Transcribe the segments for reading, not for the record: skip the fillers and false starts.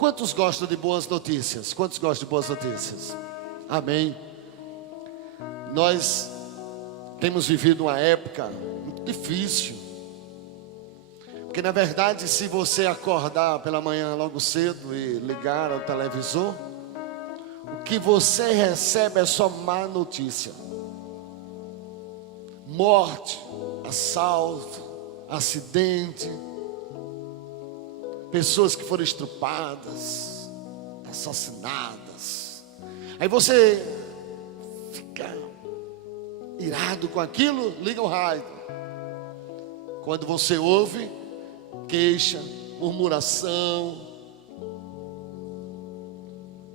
quantos gostam de boas notícias? Quantos gostam de boas notícias? Amém. Nós temos vivido uma época muito difícil. Porque na verdade, se você acordar pela manhã logo cedo e ligar o televisor, o que você recebe é só má notícia. Morte, assalto, acidente, pessoas que foram estrupadas, assassinadas. Aí você fica irado com aquilo, liga o rádio. Quando você ouve queixa, murmuração,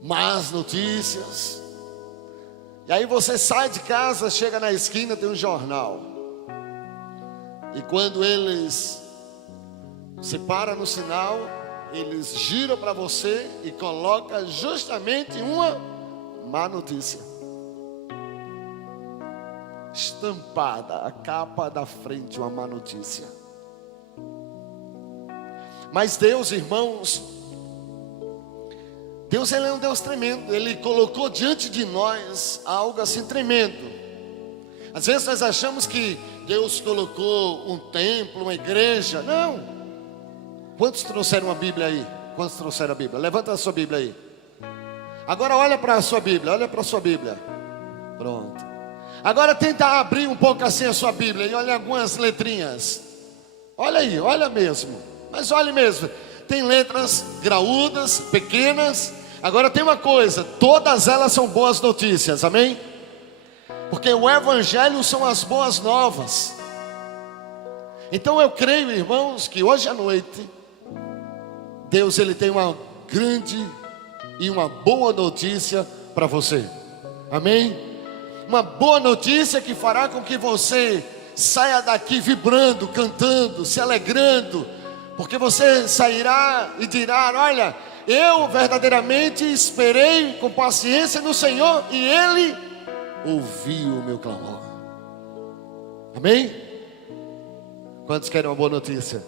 más notícias. E aí você sai de casa, chega na esquina, tem um jornal. E quando eles se param no sinal, eles giram para você e colocam justamente uma má notícia. Estampada, a capa da frente, uma má notícia. Mas Deus, irmãos, Deus, Ele é um Deus tremendo. Ele colocou diante de nós algo assim tremendo. Às vezes nós achamos que Deus colocou um templo, uma igreja. Não. Quantos trouxeram uma Bíblia aí? Quantos trouxeram a Bíblia? Levanta a sua Bíblia aí. Agora olha para a sua Bíblia, olha para a sua Bíblia. Pronto. Agora tenta abrir um pouco assim a sua Bíblia e olha algumas letrinhas. Olha aí, olha mesmo. Mas olhe mesmo, tem letras graúdas, pequenas. Agora tem uma coisa, todas elas são boas notícias, amém? Porque o Evangelho são as boas novas. Então eu creio, irmãos, que hoje à noite Deus, Ele tem uma grande e uma boa notícia para você, amém? Uma boa notícia que fará com que você saia daqui vibrando, cantando, se alegrando. Porque você sairá e dirá: olha, eu verdadeiramente esperei com paciência no Senhor e Ele ouviu o meu clamor. Amém? Quantos querem uma boa notícia?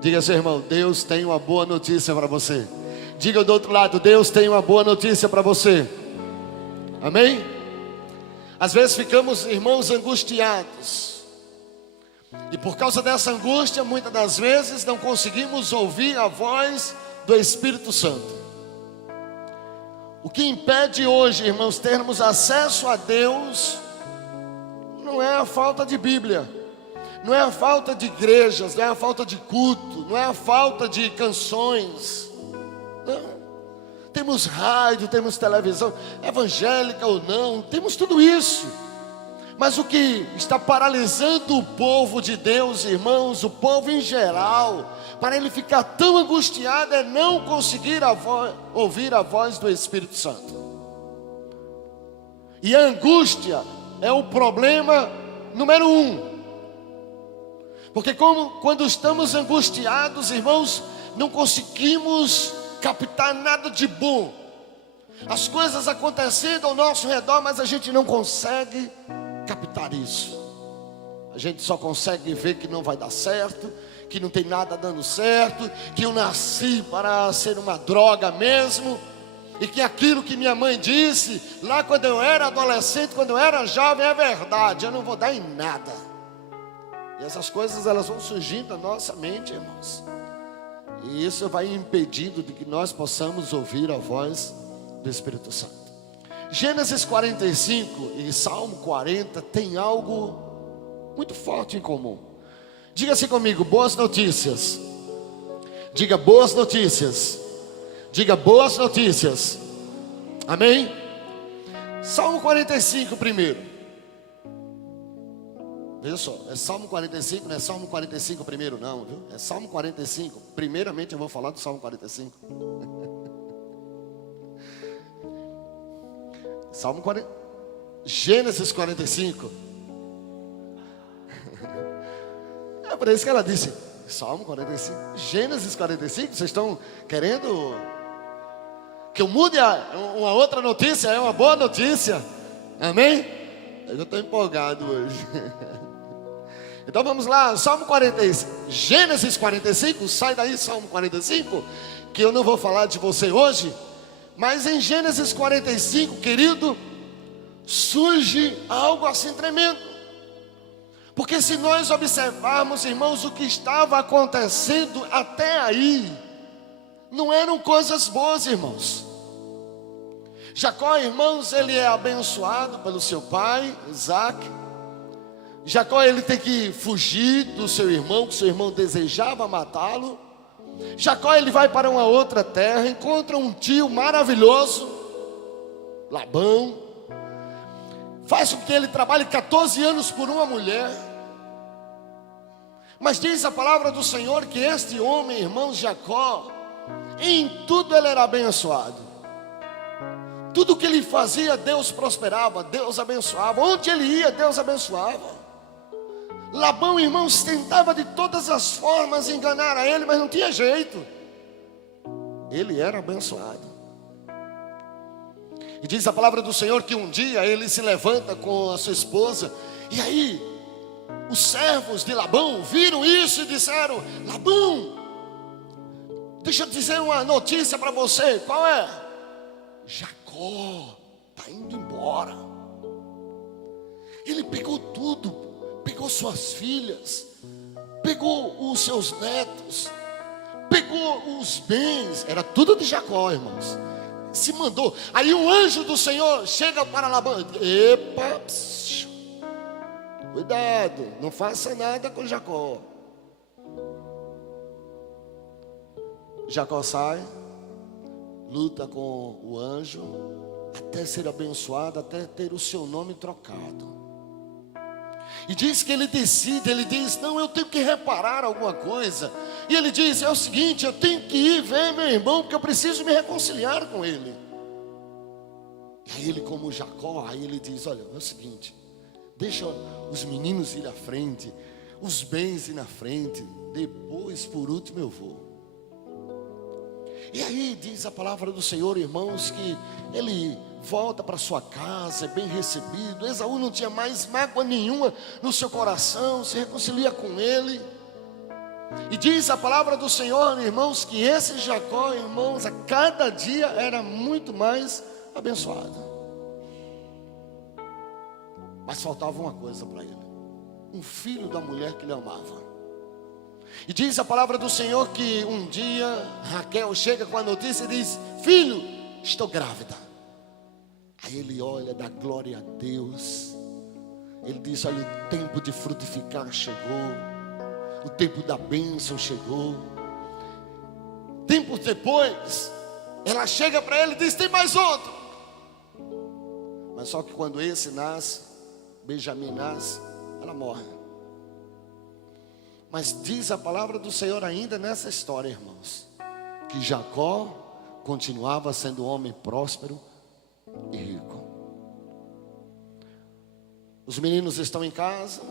Diga ao seu irmão: Deus tem uma boa notícia para você. Diga do outro lado: Deus tem uma boa notícia para você. Amém? Às vezes ficamos, irmãos, angustiados. E por causa dessa angústia, muitas das vezes não conseguimos ouvir a voz do Espírito Santo. O que impede hoje, irmãos, termos acesso a Deus, não é a falta de Bíblia, não é a falta de igrejas, não é a falta de culto, não é a falta de canções. Não. Temos rádio, temos televisão, evangélica ou não, temos tudo isso. Mas o que está paralisando o povo de Deus, irmãos, o povo em geral, para ele ficar tão angustiado, é não conseguir ouvir a voz do Espírito Santo. E a angústia é o problema número 1. Porque quando estamos angustiados, irmãos, não conseguimos captar nada de bom. As coisas acontecendo ao nosso redor, mas a gente não consegue captar isso. A gente só consegue ver que não vai dar certo, que não tem nada dando certo, que eu nasci para ser uma droga mesmo, e que aquilo que minha mãe disse lá quando eu era adolescente, quando eu era jovem, é verdade, eu não vou dar em nada. E essas coisas, elas vão surgindo na nossa mente, irmãos, e isso vai impedindo de que nós possamos ouvir a voz do Espírito Santo. Gênesis 45 e Salmo 40 tem algo muito forte em comum. Diga assim comigo: boas notícias. Diga: boas notícias. Diga: boas notícias. Amém? Salmo 45 primeiro. Veja só, é Salmo 45, não é Salmo 45 primeiro não, viu? É Salmo 45. Primeiramente eu vou falar do Salmo 45. Salmo 40, Gênesis 45. É por isso que ela disse Salmo 45, Gênesis 45. Vocês estão querendo que eu mude uma outra notícia? É uma boa notícia, amém? Eu estou empolgado hoje. Então vamos lá, Salmo 45, Gênesis 45, sai daí, Salmo 45. que eu não vou falar de você hoje, mas em Gênesis 45, querido, surge algo assim tremendo. Porque se nós observarmos, irmãos, o que estava acontecendo até aí, não eram coisas boas, irmãos. Jacó, irmãos, ele é abençoado pelo seu pai, Isaac. Jacó, ele tem que fugir do seu irmão, que seu irmão desejava matá-lo. Jacó, ele vai para uma outra terra, encontra um tio maravilhoso, Labão. Faz com que ele trabalhe 14 anos por uma mulher. Mas diz a palavra do Senhor que este homem, irmãos, Jacó, em tudo ele era abençoado. Tudo que ele fazia, Deus prosperava, Deus abençoava. Onde ele ia, Deus abençoava. Labão, irmãos, tentava de todas as formas enganar a ele, mas não tinha jeito. Ele era abençoado. E diz a palavra do Senhor que um dia ele se levanta com a sua esposa. E aí, os servos de Labão viram isso e disseram: Labão, deixa eu dizer uma notícia para você. Qual é? Jacó está indo embora. Ele pegou tudo, pegou suas filhas, pegou os seus netos, pegou os bens, era tudo de Jacó, irmãos. Se mandou. Aí um anjo do Senhor chega para Labão: epa, psiu, cuidado, não faça nada com Jacó. Jacó sai, luta com o anjo, até ser abençoado, até ter o seu nome trocado. E diz que ele decide, ele diz: não, eu tenho que reparar alguma coisa. E ele diz: é o seguinte, eu tenho que ir ver meu irmão, porque eu preciso me reconciliar com ele. E aí ele, como Jacó, aí ele diz: olha, é o seguinte, deixa os meninos ir à frente, os bens ir na frente, depois por último eu vou. E aí diz a palavra do Senhor, irmãos, que ele volta para sua casa, é bem recebido. Esaú não tinha mais mágoa nenhuma no seu coração, se reconcilia com ele. E diz a palavra do Senhor, irmãos, que esse Jacó, irmãos, a cada dia era muito mais abençoado. Mas faltava uma coisa para ele: um filho da mulher que ele amava. E diz a palavra do Senhor que um dia Raquel chega com a notícia e diz: filho, estou grávida. Aí ele olha, dá glória a Deus. Ele diz: olha, o tempo de frutificar chegou, o tempo da bênção chegou. Tempos depois, ela chega para ele e diz: tem mais outro. Mas só que quando esse nasce, Benjamim nasce, ela morre. Mas diz a palavra do Senhor ainda nessa história, irmãos, que Jacó continuava sendo um homem próspero e rico. Os meninos estão em casa,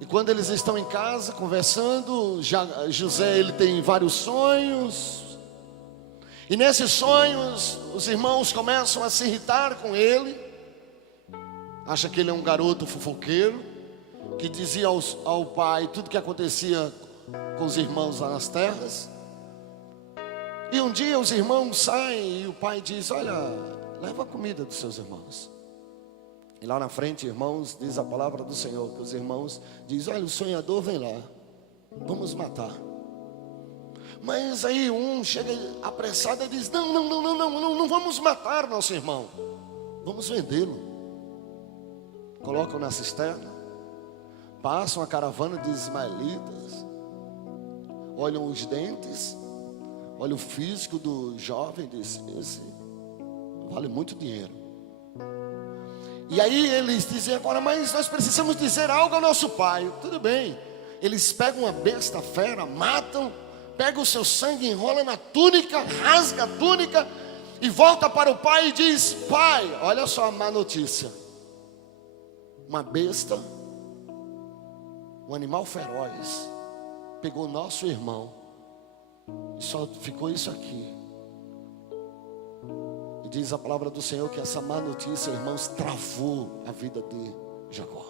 e quando eles estão em casa conversando, José, ele tem vários sonhos. E nesses sonhos, os irmãos começam a se irritar com ele. Acha que ele é um garoto fofoqueiro, que dizia ao pai tudo que acontecia com os irmãos lá nas terras. E um dia os irmãos saem e o pai diz: olha, leva a comida dos seus irmãos. E lá na frente, irmãos, diz a palavra do Senhor que os irmãos dizem: olha, o sonhador vem lá, vamos matar. Mas aí um chega apressado e diz: não vamos matar nosso irmão, vamos vendê-lo. Colocam na cisterna, passam a caravana de ismaelitas, olham os dentes, olham o físico do jovem e dizem: esse vale muito dinheiro. E aí eles dizem agora: mas nós precisamos dizer algo ao nosso pai. Tudo bem, eles pegam uma besta fera, matam, pegam o seu sangue, enrola na túnica, rasga a túnica e volta para o pai e diz: pai, olha só a má notícia. Uma besta, um animal feroz, pegou nosso irmão e só ficou isso aqui. E diz a palavra do Senhor que essa má notícia, irmãos, travou a vida de Jacó.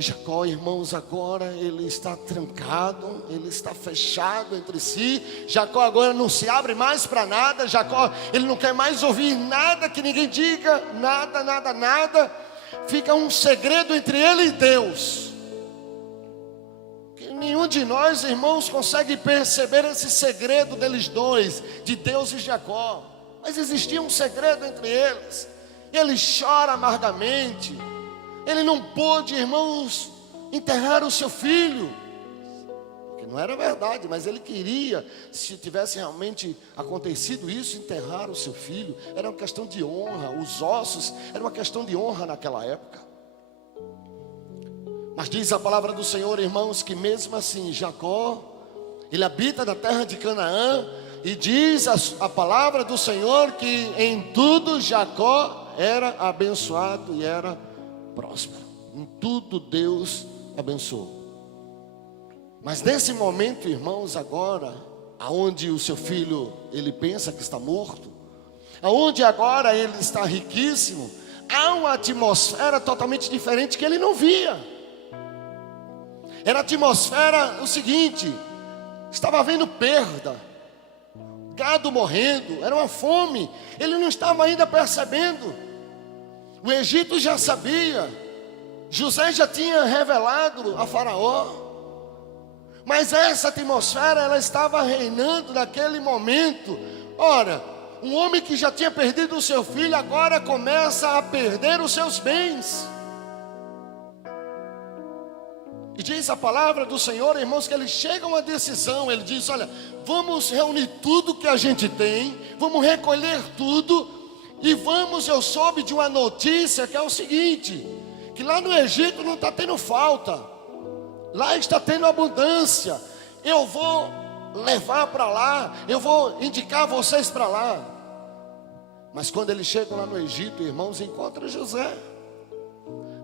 Jacó, irmãos, agora ele está trancado, ele está fechado entre si. Jacó agora não se abre mais para nada. Jacó, ele não quer mais ouvir nada que ninguém diga, nada, nada, nada. Fica um segredo entre ele e Deus. Que nenhum de nós, irmãos, consegue perceber esse segredo deles dois, de Deus e Jacó. Mas existia um segredo entre eles. Ele chora amargamente. Ele não pôde, irmãos, enterrar o seu filho, porque não era verdade, mas ele queria, se tivesse realmente acontecido isso, enterrar o seu filho. Era uma questão de honra, os ossos, era uma questão de honra naquela época. Mas diz a palavra do Senhor, irmãos, que mesmo assim, Jacó, ele habita na terra de Canaã, e diz a palavra do Senhor que em tudo Jacó era abençoado e era próspero. Em tudo Deus abençoou. Mas nesse momento, irmãos, agora, aonde o seu filho, ele pensa que está morto, aonde agora ele está riquíssimo, há uma atmosfera totalmente diferente que ele não via. Era a atmosfera, o seguinte, estava havendo perda, gado morrendo, era uma fome, ele não estava ainda percebendo. O Egito já sabia, José já tinha revelado a Faraó, mas essa atmosfera, ela estava reinando naquele momento. Ora, um homem que já tinha perdido o seu filho, agora começa a perder os seus bens. E diz a palavra do Senhor, irmãos, que ele chega a uma decisão. Ele diz, olha, vamos reunir tudo que a gente tem, vamos recolher tudo, e vamos, eu soube de uma notícia que é o seguinte, que lá no Egito não está tendo falta, lá está tendo abundância. Eu vou levar para lá, eu vou indicar vocês para lá. Mas quando eles chegam lá no Egito, irmãos, encontram José.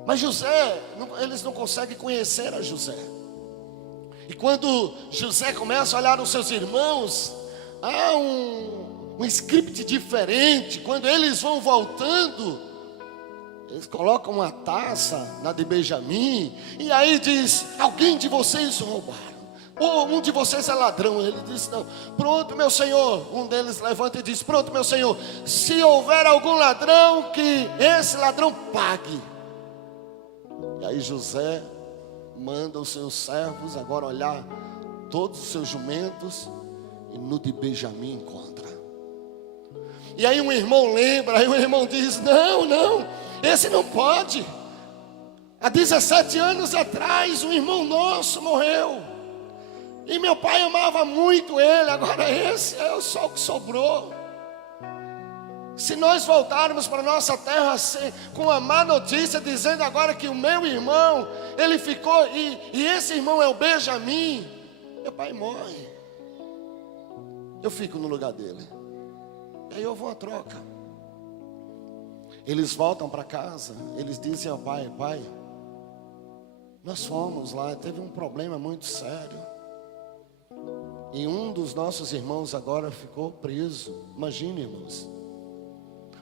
Mas José, eles não conseguem conhecer a José. E quando José começa a olhar os seus irmãos, há um script diferente. Quando eles vão voltando, eles colocam uma taça na de Benjamim, e aí diz, alguém de vocês roubaram, ou um de vocês é ladrão. Ele diz, não, pronto meu senhor. Um deles levanta e diz, pronto meu senhor, se houver algum ladrão, que esse ladrão pague. E aí José manda os seus servos agora olhar todos os seus jumentos, e no de Benjamim encontra. E aí um irmão lembra, aí um irmão diz, não, esse não pode. Há 17 anos atrás um irmão nosso morreu, e meu pai amava muito ele, agora esse é só o que sobrou. Se nós voltarmos para nossa terra com a má notícia, dizendo agora que o meu irmão, ele ficou, e esse irmão é o Benjamim, meu pai morre, eu fico no lugar dele. Aí eu vou à troca. Eles voltam para casa, eles dizem ao pai, pai, nós fomos lá, teve um problema muito sério, e um dos nossos irmãos agora ficou preso. Imagine, irmãos.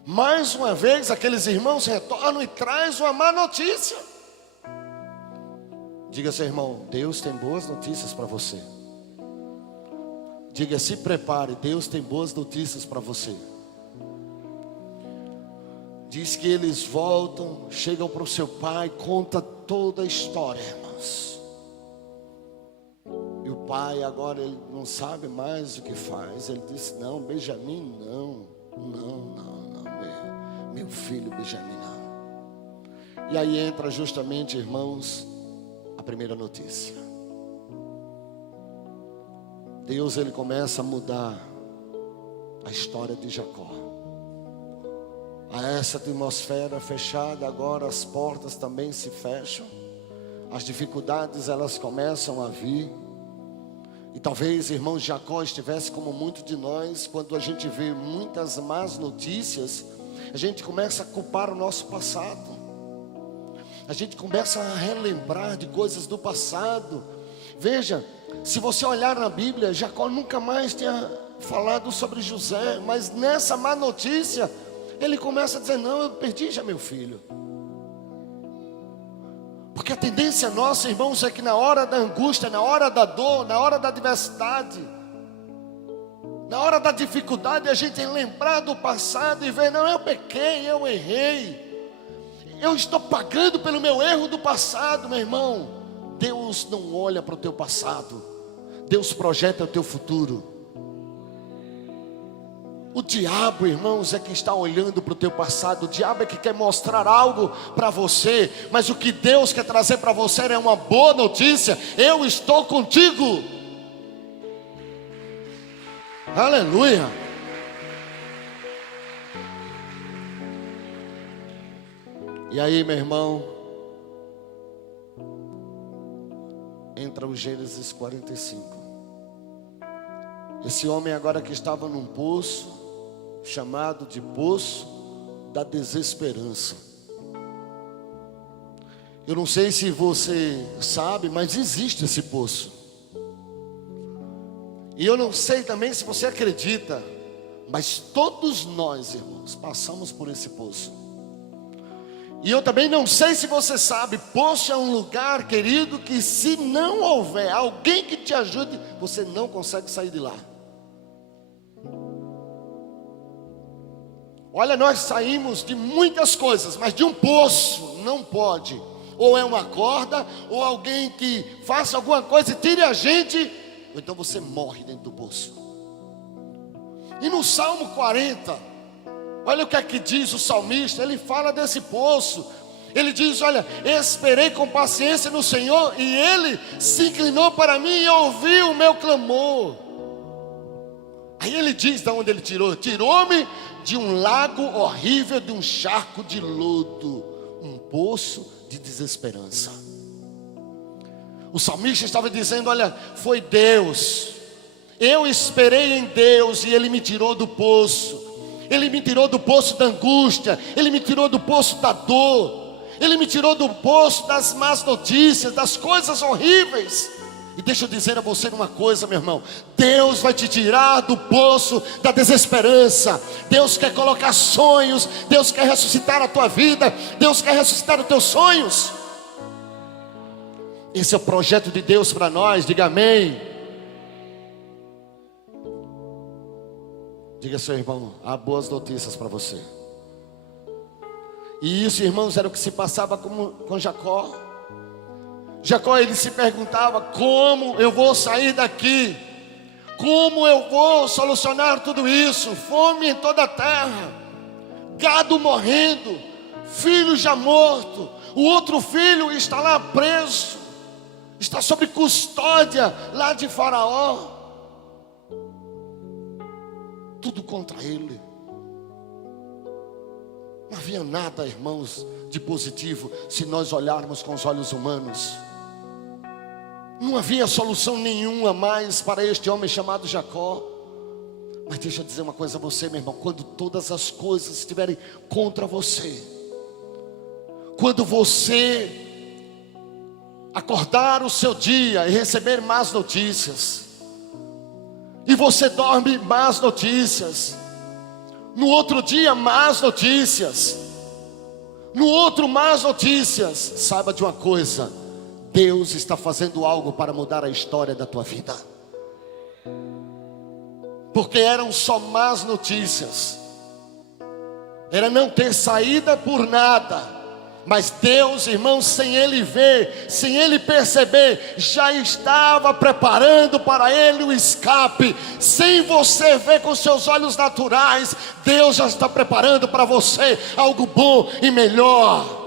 Mais uma vez aqueles irmãos retornam e trazem uma má notícia. Diga, seu irmão, Deus tem boas notícias para você. Diga, se prepare, Deus tem boas notícias para você. Diz que eles voltam, chegam para o seu pai, conta toda a história, irmãos. E o pai agora, ele não sabe mais o que faz. Ele disse, não, Benjamim não, meu filho Benjamim não. E aí entra justamente, irmãos, a primeira notícia. Deus, ele começa a mudar a história de Jacó. A essa atmosfera fechada, agora as portas também se fecham. As dificuldades, elas começam a vir. E talvez, irmão, Jacó estivesse como muitos de nós. Quando a gente vê muitas más notícias, a gente começa a culpar o nosso passado. A gente começa a relembrar de coisas do passado. Veja, se você olhar na Bíblia, Jacó nunca mais tinha falado sobre José, mas nessa má notícia, ele começa a dizer, não, eu perdi já meu filho. Porque a tendência nossa, irmãos, é que na hora da angústia, na hora da dor, na hora da adversidade, na hora da dificuldade, a gente lembrar do passado e ver: não, eu pequei, eu errei, eu estou pagando pelo meu erro do passado. Meu irmão, Deus não olha para o teu passado, Deus projeta o teu futuro. O diabo, irmãos, é que está olhando para o teu passado. O diabo é que quer mostrar algo para você, mas o que Deus quer trazer para você é uma boa notícia: eu estou contigo. Aleluia. E aí, meu irmão, entra o Gênesis 45. Esse homem agora que estava num poço, chamado de poço da desesperança. Eu não sei se você sabe, mas existe esse poço. E eu não sei também se você acredita, mas todos nós, irmãos, passamos por esse poço. E eu também não sei se você sabe, poço é um lugar, querido, que se não houver alguém que te ajude, você não consegue sair de lá. Olha, nós saímos de muitas coisas, mas de um poço não pode. Ou é uma corda, ou alguém que faça alguma coisa e tire a gente, ou então você morre dentro do poço. E no Salmo 40, olha o que é que diz o salmista. Ele fala desse poço. Ele diz: olha, esperei com paciência no Senhor, e Ele se inclinou para mim e ouviu o meu clamor. Aí ele diz de onde ele tirou: tirou-me de um lago horrível, de um charco de lodo, um poço de desesperança. O salmista estava dizendo: olha, foi Deus, eu esperei em Deus, e Ele me tirou do poço. Ele me tirou do poço da angústia, Ele me tirou do poço da dor, Ele me tirou do poço das más notícias, das coisas horríveis. E deixa eu dizer a você uma coisa, meu irmão: Deus vai te tirar do poço da desesperança. Deus quer colocar sonhos, Deus quer ressuscitar a tua vida, Deus quer ressuscitar os teus sonhos. Esse é o projeto de Deus para nós. Diga amém. Diga ao seu irmão: há boas notícias para você. E isso, irmãos, era o que se passava com Jacó. Jacó, ele se perguntava: como eu vou sair daqui? Como eu vou solucionar tudo isso? Fome em toda a terra, gado morrendo, filho já morto, o outro filho está lá preso, está sob custódia lá de Faraó. Tudo contra ele. Não havia nada, irmãos, de positivo se nós olharmos com os olhos humanos. Não havia solução nenhuma mais para este homem chamado Jacó. Mas deixa eu dizer uma coisa a você, meu irmão: quando todas as coisas estiverem contra você, quando você acordar o seu dia e receber más notícias, e você dorme más notícias, no outro dia más notícias, no outro más notícias, saiba de uma coisa: Deus está fazendo algo para mudar a história da tua vida. Porque eram só más notícias, era não ter saída por nada. Mas Deus, irmãos, sem ele ver, sem ele perceber, já estava preparando para ele o escape. Sem você ver com seus olhos naturais, Deus já está preparando para você algo bom e melhor.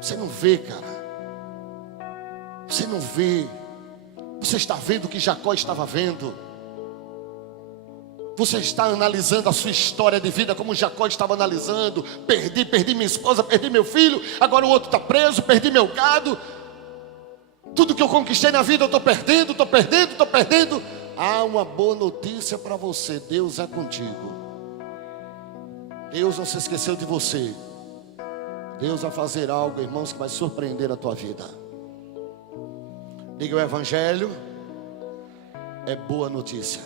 Você não vê, cara. Você não vê. Você está vendo o que Jacó estava vendo. Você está analisando a sua história de vida como Jacó estava analisando. Perdi minha esposa, perdi meu filho, agora o outro está preso, perdi meu gado. Tudo que eu conquistei na vida eu estou perdendo, estou perdendo, estou perdendo. Há uma boa notícia para você: Deus é contigo. Deus não se esqueceu de você. Deus vai fazer algo, irmãos, que vai surpreender a tua vida. Diga: o Evangelho é boa notícia.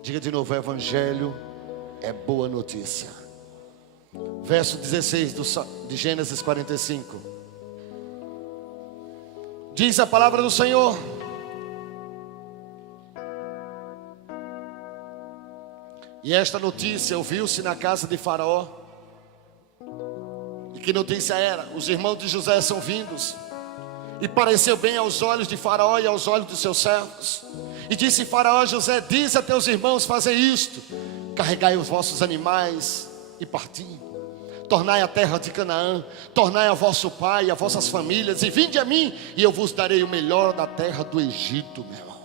Diga de novo: o Evangelho é boa notícia. Verso 16 de Gênesis 45. Diz a palavra do Senhor: e esta notícia ouviu-se na casa de Faraó. E que notícia era? Os irmãos de José são vindos. E pareceu bem aos olhos de Faraó e aos olhos dos seus servos. E disse Faraó a José: diz a teus irmãos fazer isto: carregai os vossos animais e parti. Tornai a terra de Canaã, tornai a vosso pai e a vossas famílias, e vinde a mim, e eu vos darei o melhor da terra do Egito, meu irmão.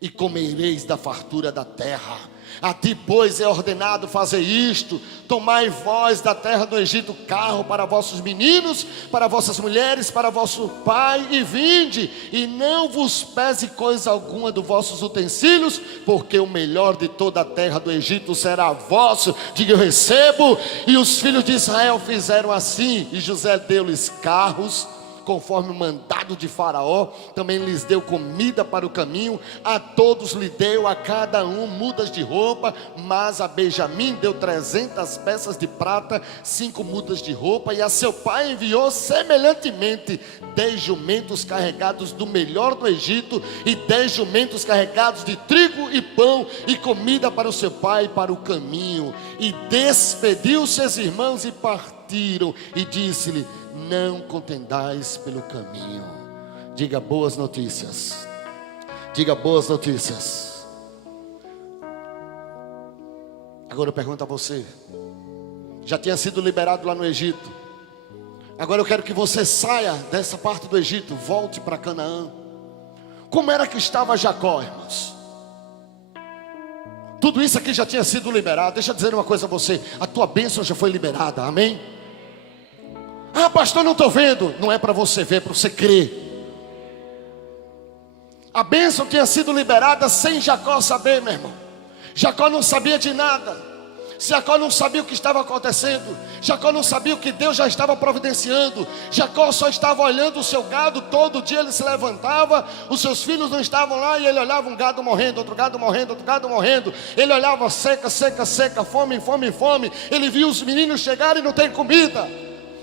E comereis da fartura da terra. A ti, pois, é ordenado fazer isto: tomai vós da terra do Egito carro para vossos meninos, para vossas mulheres, para vosso pai, e vinde, e não vos pese coisa alguma dos vossos utensílios, porque o melhor de toda a terra do Egito será vosso. Diga: eu recebo. E os filhos de Israel fizeram assim, e José deu-lhes carros, conforme o mandado de Faraó. Também lhes deu comida para o caminho. A todos lhe deu, a cada um, mudas de roupa. Mas a Benjamim deu 300 peças de prata, 5 mudas de roupa. E a seu pai enviou semelhantemente 10 jumentos carregados do melhor do Egito, e 10 jumentos carregados de trigo e pão, e comida para o seu pai para o caminho. E despediu seus irmãos e partiram. E disse-lhe: não contendais pelo caminho. Diga: boas notícias. Diga: boas notícias. Agora eu pergunto a você: já tinha sido liberado lá no Egito. Agora eu quero que você saia dessa parte do Egito, volte para Canaã. Como era que estava Jacó, irmãos? Tudo isso aqui já tinha sido liberado. Deixa eu dizer uma coisa a você: a tua bênção já foi liberada, amém? Ah, pastor, não estou vendo. Não é para você ver, é para você crer. A bênção tinha sido liberada sem Jacó saber, meu irmão. Jacó não sabia de nada. Jacó não sabia o que estava acontecendo. Jacó não sabia o que Deus já estava providenciando. Jacó só estava olhando o seu gado. Todo dia ele se levantava, os seus filhos não estavam lá, e ele olhava um gado morrendo, outro gado morrendo, outro gado morrendo. Ele olhava seca, seca, seca, fome, fome, fome. Ele via os meninos chegarem e não tem comida.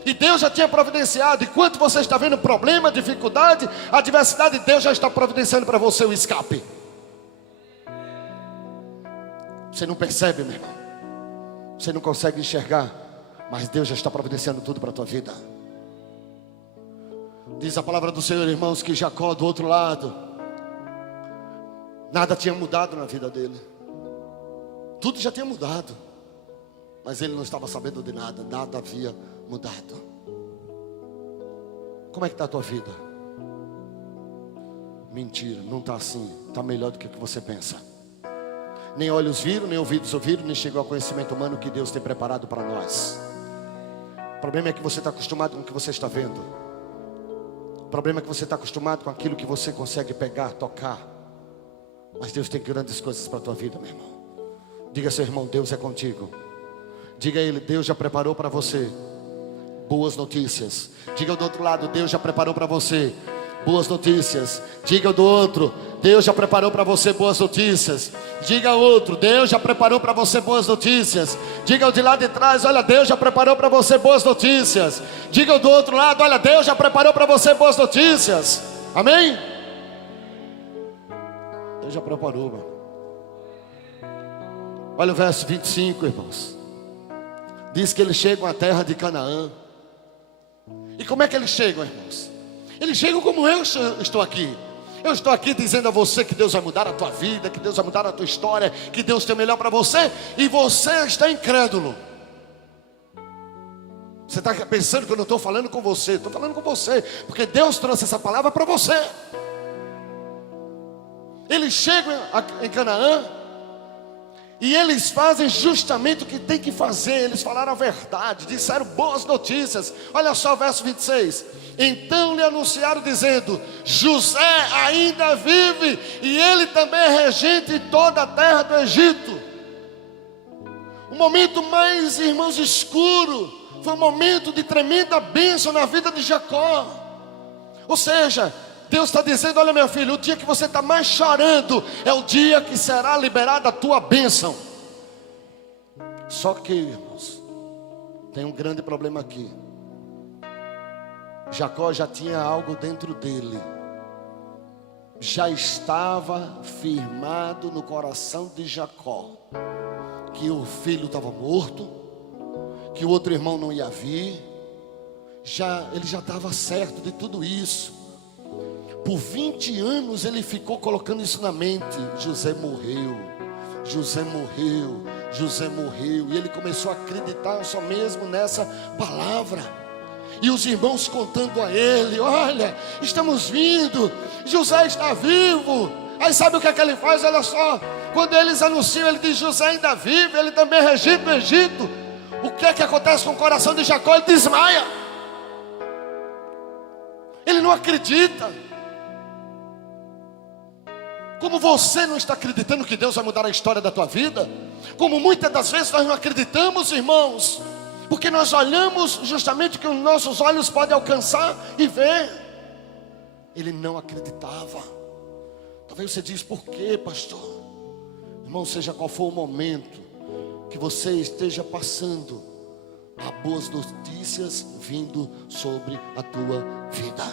E Deus já tinha providenciado. Enquanto você está vendo problema, dificuldade, adversidade, Deus já está providenciando para você o escape. Você não percebe, meu irmão. Você não consegue enxergar, mas Deus já está providenciando tudo para a tua vida. Diz a palavra do Senhor, irmãos, que Jacó do outro lado, nada tinha mudado na vida dele. Tudo já tinha mudado, mas ele não estava sabendo de nada. Nada havia mudado. Como é que está a tua vida? Mentira, não está assim. Está melhor do que você pensa. Nem olhos viram, nem ouvidos ouviram, nem chegou ao conhecimento humano que Deus tem preparado para nós. O problema é que você está acostumado com o que você está vendo. O problema é que você está acostumado com aquilo que você consegue pegar, tocar. Mas Deus tem grandes coisas para a tua vida, meu irmão. Diga ao seu irmão: Deus é contigo. Diga a ele: Deus já preparou para você boas notícias. Diga do outro lado: Deus já preparou para você boas notícias. Diga do outro: Deus já preparou para você boas notícias. Diga ao outro: Deus já preparou para você boas notícias. Diga ao de lá de trás: olha, Deus já preparou para você boas notícias. Diga ao do outro lado: olha, Deus já preparou para você boas notícias. Amém? Deus já preparou, mano. Olha o verso 25, irmãos. Diz que eles chegam à terra de Canaã. E como é que eles chegam, irmãos? Eles chegam como eu estou aqui. Eu estou aqui dizendo a você que Deus vai mudar a tua vida, que Deus vai mudar a tua história, que Deus tem o melhor para você, e você está incrédulo. Você está pensando que eu não estou falando com você. Estou falando com você, porque Deus trouxe essa palavra para você. Eles chegam em Canaã, e eles fazem justamente o que tem que fazer. Eles falaram a verdade, disseram boas notícias. Olha só o verso 26. Então lhe anunciaram dizendo: José ainda vive, e ele também é regente em toda a terra do Egito. O momento mais, irmãos, escuro foi um momento de tremenda bênção na vida de Jacó. Ou seja, Deus está dizendo: olha, meu filho, o dia que você está mais chorando é o dia que será liberada a tua bênção. Só que, irmãos, tem um grande problema aqui. Jacó já tinha algo dentro dele. Já estava firmado no coração de Jacó que o filho estava morto, que o outro irmão não ia vir. Ele já estava certo de tudo isso. Por 20 anos ele ficou colocando isso na mente. José morreu, José morreu, José morreu. E ele começou a acreditar só mesmo nessa palavra. E os irmãos contando a ele: olha, estamos vindo, José está vivo. Aí sabe o que é que ele faz? Olha só, quando eles anunciam, ele diz: José ainda vive, ele também reside no Egito. O que é que acontece com o coração de Jacó? Ele desmaia. Ele não acredita. Como você não está acreditando que Deus vai mudar a história da tua vida, como muitas das vezes nós não acreditamos, irmãos, porque nós olhamos justamente o que os nossos olhos podem alcançar e ver. Ele não acreditava. Talvez você diz: por quê, pastor? Irmão, seja qual for o momento que você esteja passando, há boas notícias vindo sobre a tua vida.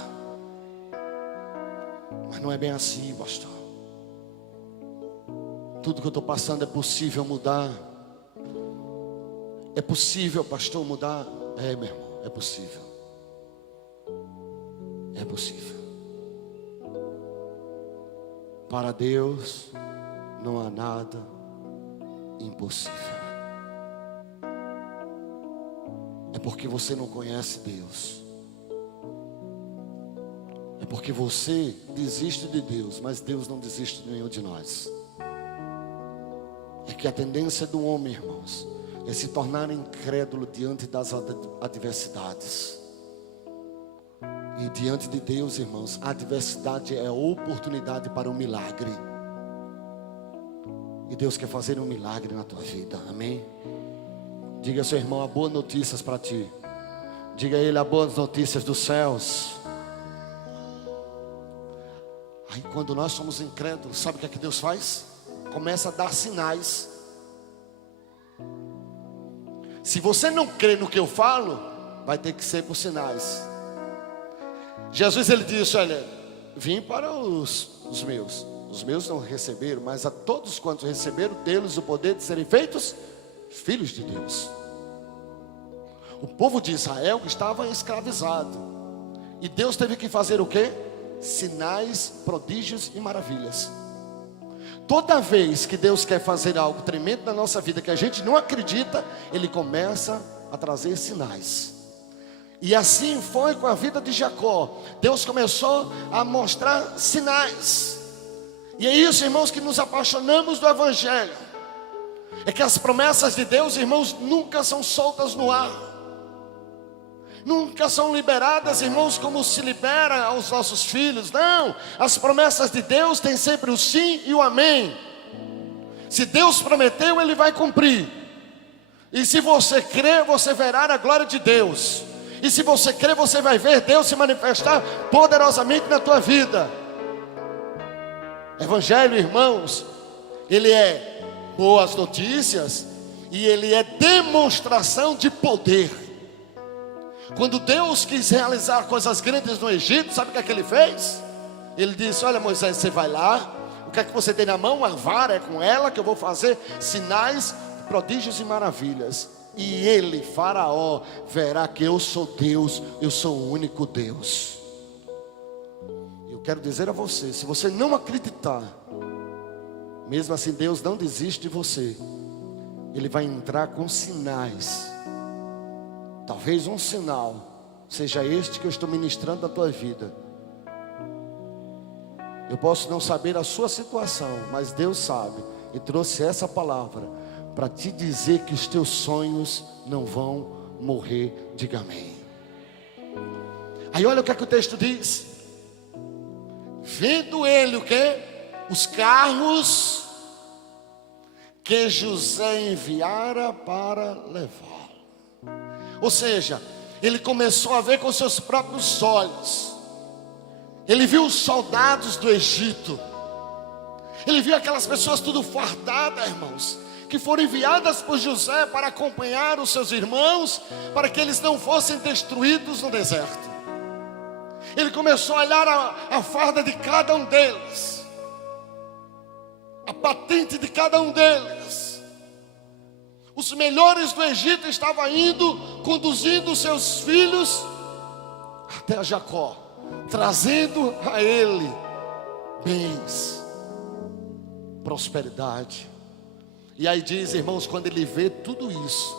Mas não é bem assim, pastor. Tudo que eu estou passando é possível mudar. É possível, pastor, mudar? É, meu irmão, é possível. É possível. Para Deus não há nada impossível. É porque você não conhece Deus. É porque você desiste de Deus, mas Deus não desiste de nenhum de nós. É que a tendência do homem, irmãos, é se tornar incrédulo diante das adversidades. E diante de Deus, irmãos, a adversidade é a oportunidade para um milagre. E Deus quer fazer um milagre na tua vida, amém? Diga ao seu irmão: há boas notícias para ti. Diga a ele: há boas notícias dos céus. Aí quando nós somos incrédulos, sabe o que é que Deus faz? Começa a dar sinais. Se você não crê no que eu falo, vai ter que ser por sinais. Jesus, ele disse: olha, vim para os meus não receberam, mas a todos quantos receberam, deles o poder de serem feitos filhos de Deus. O povo de Israel estava escravizado, e Deus teve que fazer o quê? Sinais, prodígios e maravilhas. Toda vez que Deus quer fazer algo tremendo na nossa vida que a gente não acredita, Ele começa a trazer sinais. E assim foi com a vida de Jacó. Deus começou a mostrar sinais. E é isso, irmãos, que nos apaixonamos do Evangelho. É que as promessas de Deus, irmãos, nunca são soltas no ar. Nunca são liberadas, irmãos, como se libera aos nossos filhos. Não, as promessas de Deus têm sempre o sim e o amém. Se Deus prometeu, Ele vai cumprir. E se você crer, você verá a glória de Deus. E se você crer, você vai ver Deus se manifestar poderosamente na tua vida. Evangelho, irmãos, ele é boas notícias e ele é demonstração de poder. Quando Deus quis realizar coisas grandes no Egito, sabe o que é que Ele fez? Ele disse: olha, Moisés, você vai lá, o que é que você tem na mão? Uma vara, é com ela que eu vou fazer sinais, prodígios e maravilhas. E ele, Faraó, verá que eu sou Deus, eu sou o único Deus. Eu quero dizer a você, se você não acreditar, mesmo assim Deus não desiste de você. Ele vai entrar com sinais. Talvez um sinal seja este que eu estou ministrando na tua vida. Eu posso não saber a sua situação, mas Deus sabe, e trouxe essa palavra para te dizer que os teus sonhos não vão morrer. Diga amém. Aí olha o que é que o texto diz. Vendo ele o quê? Os carros que José enviara para levar. Ou seja, ele começou a ver com seus próprios olhos. Ele viu os soldados do Egito. Ele viu aquelas pessoas tudo fardadas, irmãos, que foram enviadas por José para acompanhar os seus irmãos, para que eles não fossem destruídos no deserto. Ele começou a olhar a farda de cada um deles, a patente de cada um deles. Os melhores do Egito estavam indo, conduzindo seus filhos até Jacó, trazendo a ele bens, prosperidade. E aí diz, irmãos, quando ele vê tudo isso,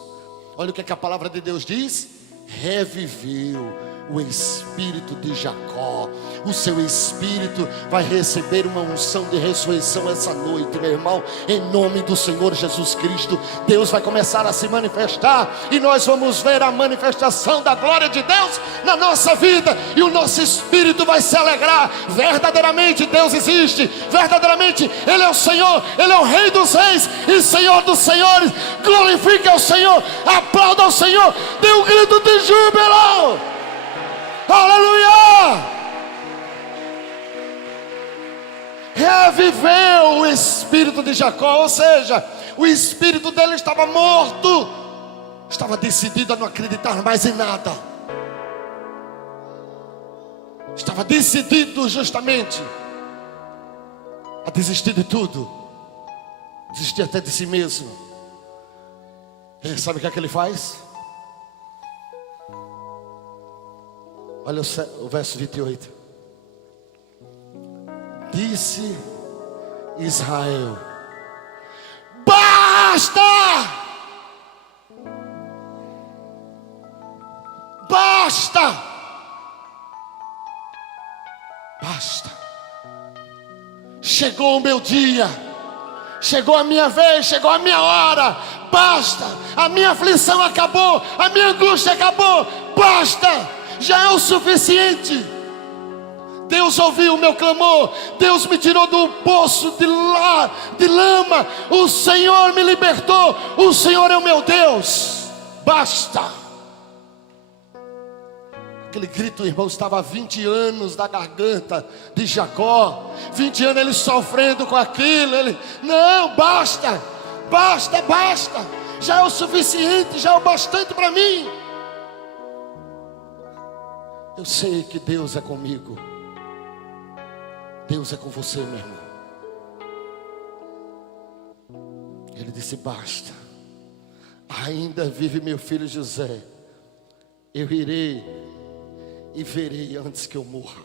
olha o que a palavra de Deus diz: reviveu o espírito de Jacó. O seu espírito vai receber uma unção de ressurreição essa noite, meu irmão, em nome do Senhor Jesus Cristo. Deus vai começar a se manifestar, e nós vamos ver a manifestação da glória de Deus na nossa vida, e o nosso espírito vai se alegrar. Verdadeiramente Deus existe, verdadeiramente Ele é o Senhor, Ele é o Rei dos Reis e Senhor dos Senhores. Glorifique ao Senhor, aplauda ao Senhor, dê um grito de júbilo. Aleluia! Reviveu o espírito de Jacó, ou seja, o espírito dele estava morto, estava decidido a não acreditar mais em nada, estava decidido justamente a desistir de tudo, desistir até de si mesmo. E sabe o que é que ele faz? Olha o verso 28. Disse Israel: basta! Basta! Basta! Chegou o meu dia, chegou a minha vez, chegou a minha hora. Basta! A minha aflição acabou, a minha angústia acabou. Basta! Já é o suficiente. Deus ouviu o meu clamor, Deus me tirou do poço de lama, o Senhor me libertou, o Senhor é o meu Deus. Basta! Aquele grito, irmão, estava há 20 anos da garganta de Jacó, 20 anos ele sofrendo com aquilo. Ele, não, basta, basta, basta, já é o suficiente, já é o bastante para mim. Eu sei que Deus é comigo, Deus é com você, meu irmão. Ele disse: basta, ainda vive meu filho José, eu irei e verei antes que eu morra.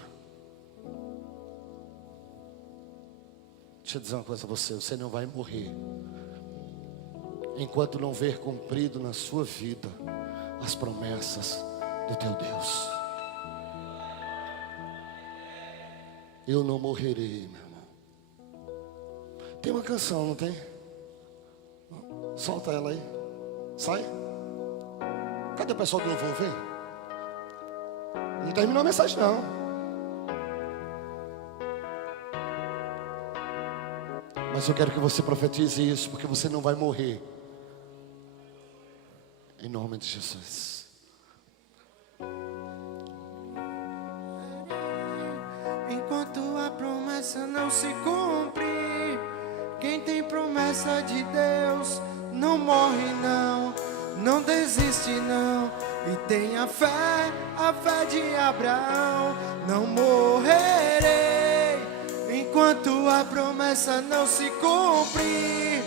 Deixa eu dizer uma coisa a você: você não vai morrer enquanto não ver cumprido na sua vida as promessas do teu Deus. Eu não morrerei, meu irmão. Tem uma canção, não tem? Solta ela aí. Sai. Cadê o pessoal do louvor? Vem. Não terminou a mensagem, não. Mas eu quero que você profetize isso, porque você não vai morrer. Em nome de Jesus. Enquanto a promessa não se cumpre, quem tem promessa de Deus não morre não, não desiste não. E tenha fé, a fé de Abraão, não morrerei. Enquanto a promessa não se cumpre,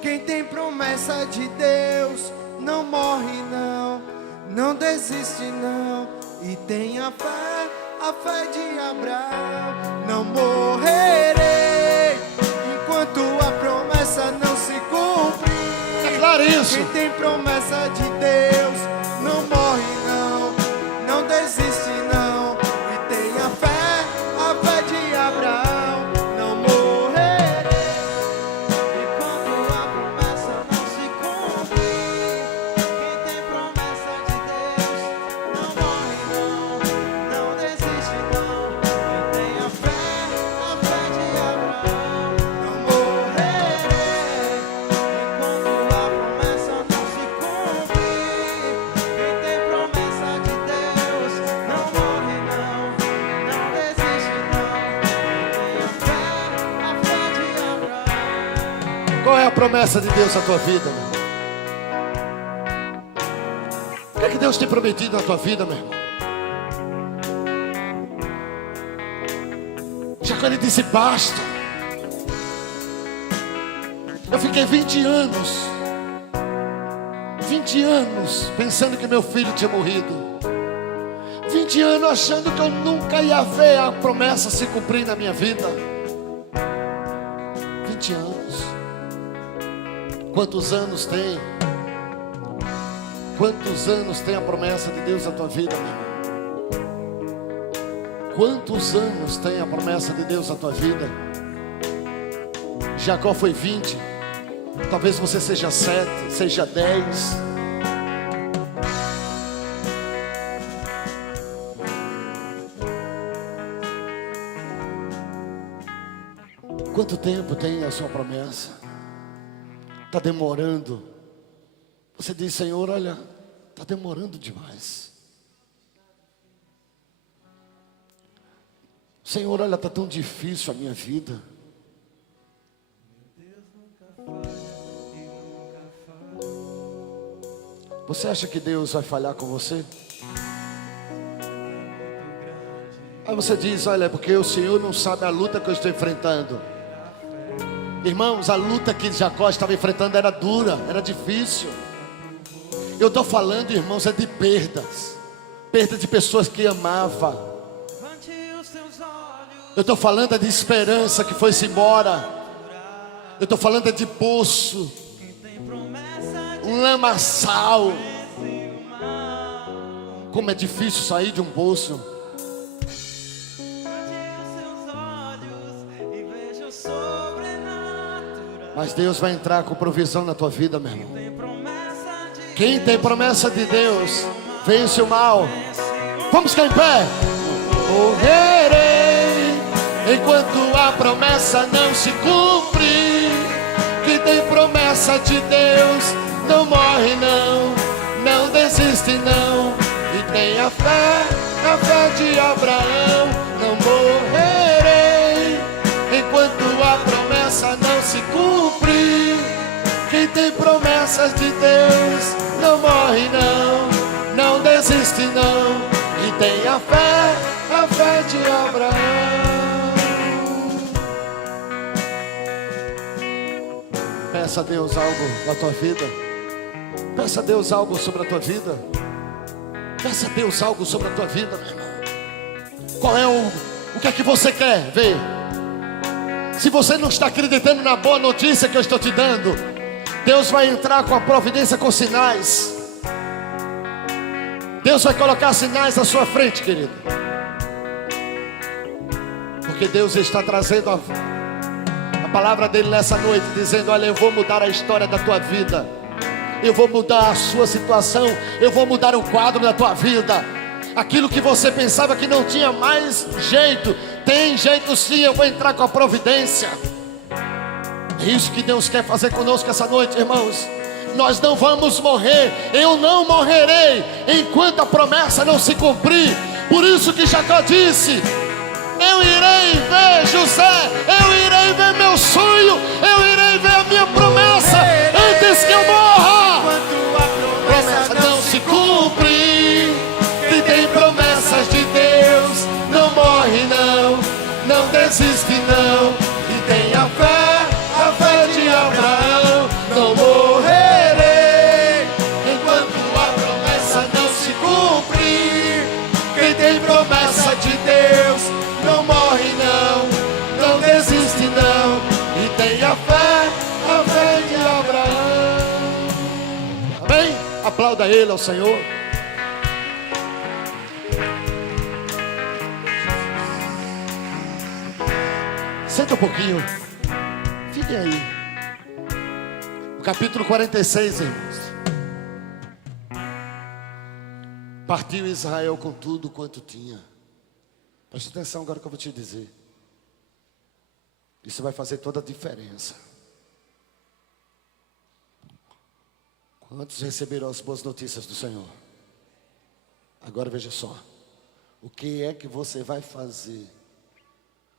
quem tem promessa de Deus não morre não, não desiste não. E tenha fé, a fé de Abraão, não morrerei. Enquanto a promessa não se cumpre, isso. quem tem promessa de Deus não morre não, não desiste não. E tenha fé, a fé de Abraão, não morrerei. Enquanto a promessa não se cumpre, quem tem promessa de Deus não morre não, não desiste não. E tenha fé, a fé de Abraão, não morrerei. Enquanto a promessa não se cumpre, Qual é a promessa de Deus na tua vida, meu irmão? O que é que Deus tem prometido na tua vida, meu irmão? Jacó, ele disse: basta. Eu fiquei 20 anos pensando que meu filho tinha morrido. 20 anos achando que eu nunca ia ver a promessa se cumprir na minha vida. 20 anos. Quantos anos tem? Quantos anos tem a promessa de Deus na tua vida, meu irmão? Quantos anos tem a promessa de Deus na tua vida? Jacó foi 20. Talvez você seja 7, seja 10. Quanto tempo tem a sua promessa? Está demorando. Você diz: Senhor, olha, está demorando demais. Senhor, olha, está tão difícil a minha vida. Você acha que Deus vai falhar com você? Aí você diz: olha, é porque o Senhor não sabe a luta que eu estou enfrentando. Irmãos, a luta que Jacó estava enfrentando era dura, era difícil. Eu estou falando, irmãos, é de perdas. Perda de pessoas que amava. Eu estou falando é de esperança que foi-se embora. Eu estou falando é de poço, um lamaçal. Como é difícil sair de um poço. Mas Deus vai entrar com provisão na tua vida, meu irmão. Quem tem promessa de Deus vence o mal. Vamos ficar em pé. Morrerei enquanto a promessa não se cumpre. Quem tem promessa de Deus não morre não, não desiste não. E tem a fé de Abraão. Não morrerei enquanto a promessa não se cumpre. Quem tem promessas de Deus não morre não, não desiste não. E tem a fé de Abraão. Peça a Deus algo na tua vida. Peça a Deus algo sobre a tua vida. Peça a Deus algo sobre a tua vida, meu irmão. Qual é o que é que você quer ver? Se você não está acreditando na boa notícia que eu estou te dando, Deus vai entrar com a providência, com sinais. Deus vai colocar sinais à sua frente, querido. Porque Deus está trazendo a palavra dele nessa noite, dizendo: olha, eu vou mudar a história da tua vida. Eu vou mudar a sua situação. Eu vou mudar o quadro da tua vida. Aquilo que você pensava que não tinha mais jeito, tem jeito sim. Eu vou entrar com a providência. É isso que Deus quer fazer conosco essa noite, irmãos. Nós não vamos morrer. Eu não morrerei enquanto a promessa não se cumprir. Por isso que Jacó disse: eu irei ver José, eu irei ver meu sonho, eu irei ver a minha promessa antes que eu morra. Promessa não se cumpre. Quem tem promessas de Deus não morre não, não desiste não. E tem a fé de Abraão. Não morrerei enquanto a promessa não se cumprir. Quem tem promessa de Deus não morre não, não desiste não. E tem a fé de Abraão. Amém? Aplauda ele ao Senhor. Senta um pouquinho. Fiquem aí. O capítulo 46, irmãos. Partiu Israel com tudo quanto tinha. Preste atenção agora que eu vou te dizer. Isso vai fazer toda a diferença. Quantos receberam as boas notícias do Senhor? Agora veja só. O que é que você vai fazer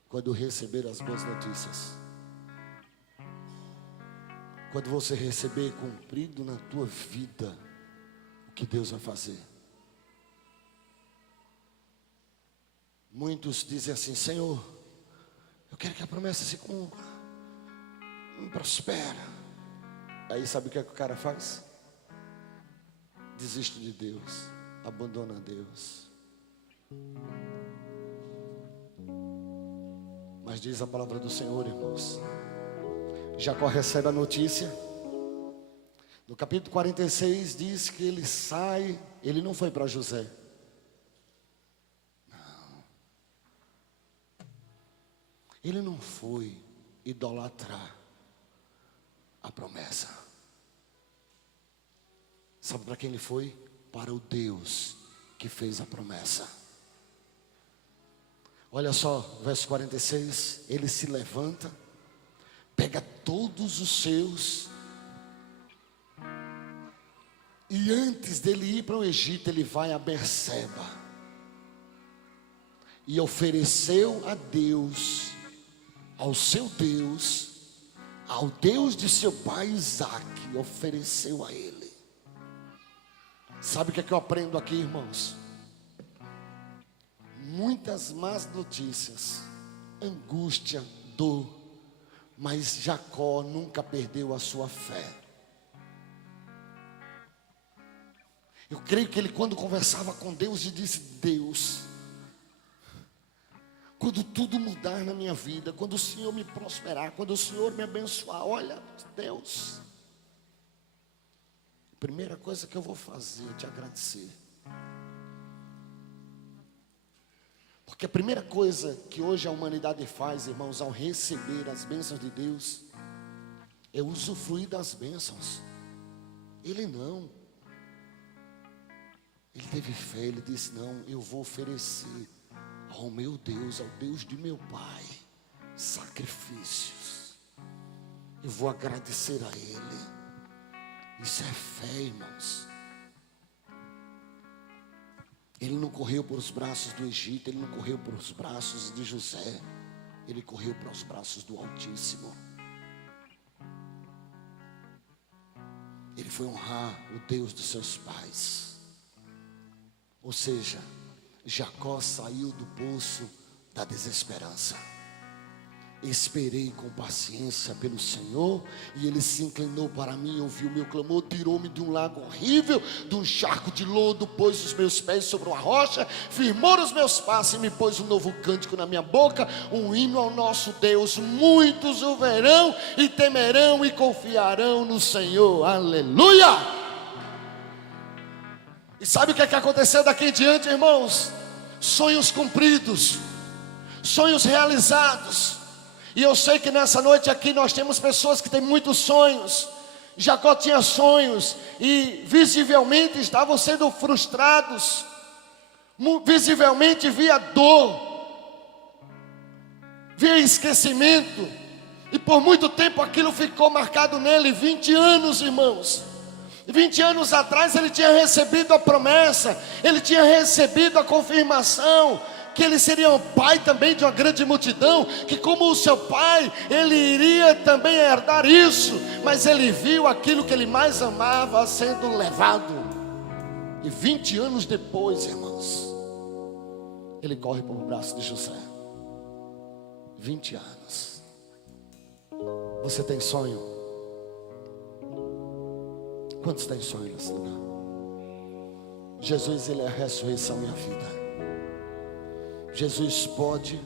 quando receber as boas notícias? quando você receber cumprido na tua vida o que Deus vai fazer. Muitos dizem assim: Senhor, eu quero que a promessa se cumpra, me prospera. Aí sabe o que é que o cara faz? Desiste de Deus, abandona Deus. Mas diz a palavra do Senhor, irmãos, Jacó recebe a notícia. No capítulo 46 diz que ele sai. Ele não foi para José. Não. Ele não foi idolatrar a promessa. Sabe para quem ele foi? Para o Deus que fez a promessa. Olha só, verso 46. Ele se levanta, pega todos os seus, e antes dele ir para o Egito, ele vai a Berseba e ofereceu a Deus, ao seu Deus, ao Deus de seu pai Isaque, ofereceu a ele. Sabe o que é que eu aprendo aqui, irmãos? Muitas más notícias, angústia, dor, mas Jacó nunca perdeu a sua fé. Eu creio que ele, quando conversava com Deus, e disse: Deus, quando tudo mudar na minha vida, quando o Senhor me prosperar, quando o Senhor me abençoar, olha, Deus, a primeira coisa que eu vou fazer é te agradecer. Porque a primeira coisa que hoje a humanidade faz, irmãos, ao receber as bênçãos de Deus, é usufruir das bênçãos. Ele não. Ele teve fé, ele disse: não, eu vou oferecer ao meu Deus, ao Deus de meu pai, sacrifícios. Eu vou agradecer a ele. Isso é fé, irmãos. Ele não correu para os braços do Egito, ele não correu para os braços de José, ele correu para os braços do Altíssimo. Ele foi honrar o Deus dos seus pais. Ou seja, Jacó saiu do poço da desesperança. Esperei com paciência pelo Senhor, e Ele se inclinou para mim, ouviu o meu clamor, tirou-me de um lago horrível, de um charco de lodo, pôs os meus pés sobre uma rocha, firmou os meus passos e me pôs um novo cântico na minha boca, um hino ao nosso Deus. Muitos o verão e temerão e confiarão no Senhor. Aleluia! E sabe o que é que aconteceu daqui em diante, irmãos? Sonhos cumpridos, sonhos realizados. E eu sei que nessa noite aqui nós temos pessoas que têm muitos sonhos. Jacó tinha sonhos e visivelmente estavam sendo frustrados. Visivelmente via dor, via esquecimento. E por muito tempo aquilo ficou marcado nele. 20 anos, irmãos. 20 anos atrás ele tinha recebido a promessa, ele tinha recebido a confirmação que ele seria um pai também de uma grande multidão, que como o seu pai, ele iria também herdar isso, mas ele viu aquilo que ele mais amava sendo levado. E 20 anos depois, irmãos, ele corre para o braço de José. 20 anos. Você tem sonho? Quantos têm sonho nesse lugar? Jesus, ele é a ressurreição e a vida. Jesus pode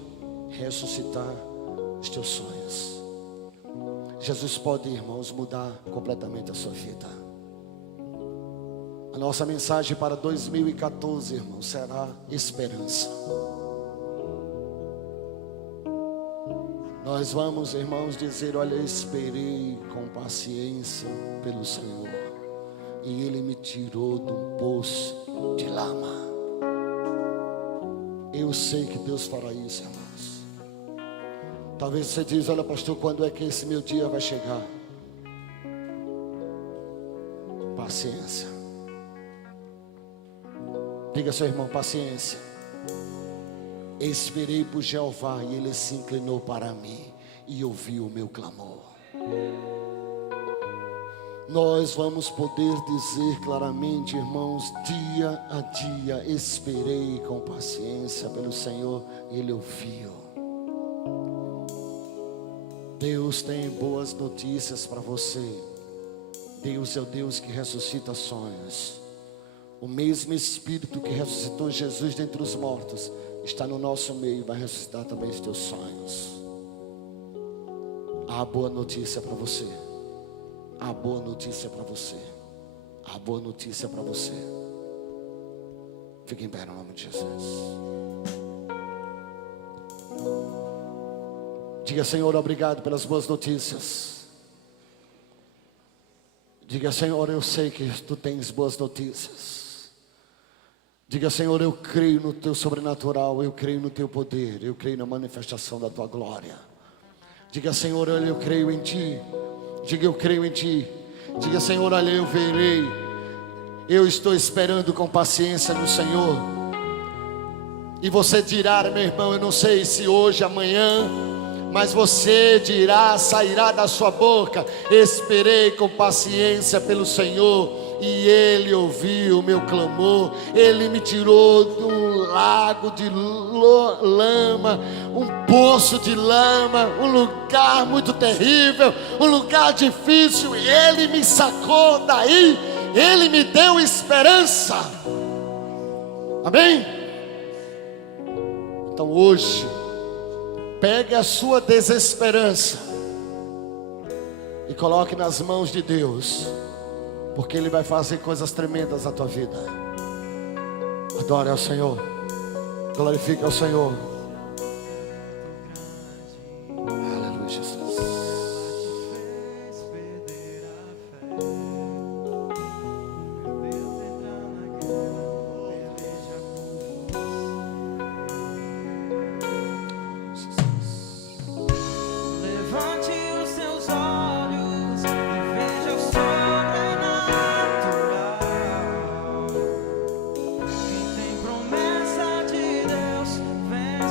ressuscitar os teus sonhos. Jesus pode, irmãos, mudar completamente a sua vida. A nossa mensagem para 2014, irmãos, será esperança. Nós vamos, irmãos, dizer: olha, eu esperei com paciência pelo Senhor, e Ele me tirou de um poço de lama. Eu sei que Deus fará isso, irmãos. Talvez você diz: olha, pastor, quando é que esse meu dia vai chegar? Paciência. Diga ao seu irmão: paciência. Esperei por Jeová, e Ele se inclinou para mim e ouviu o meu clamor. nós vamos poder dizer claramente, irmãos, dia a dia esperei com paciência pelo Senhor e Ele ouviu. Deus tem boas notícias para você. Deus é o Deus que ressuscita sonhos. O mesmo Espírito que ressuscitou Jesus dentre os mortos está no nosso meio e vai ressuscitar também os teus sonhos. Há boa notícia para você. Há boa notícia para você. Há boa notícia para você. Fique em pé no nome de Jesus. Diga, Senhor, obrigado pelas boas notícias. Diga, Senhor, eu sei que Tu tens boas notícias. Diga, Senhor, eu creio no Teu sobrenatural, eu creio no Teu poder, eu creio na manifestação da Tua glória. Diga, Senhor, olha, eu creio em Ti. Diga, eu creio em Ti. Diga, Senhor, olha, eu verei. Eu estou esperando com paciência no Senhor. E você dirá, meu irmão, eu não sei se hoje, amanhã, mas você dirá, sairá da sua boca: esperei com paciência pelo Senhor, e Ele ouviu o meu clamor. Ele me tirou de um lago de lama, um poço de lama, um lugar muito terrível, um lugar difícil. Ele me sacou daí, Ele me deu esperança. Amém? Então hoje, pegue a sua desesperança e coloque nas mãos de Deus, porque Ele vai fazer coisas tremendas na tua vida. Adore ao Senhor, glorifique ao Senhor. Aleluia, Jesus. Levante os seus olhos e veja o sobrenatural. Quem tem promessa de Deus vence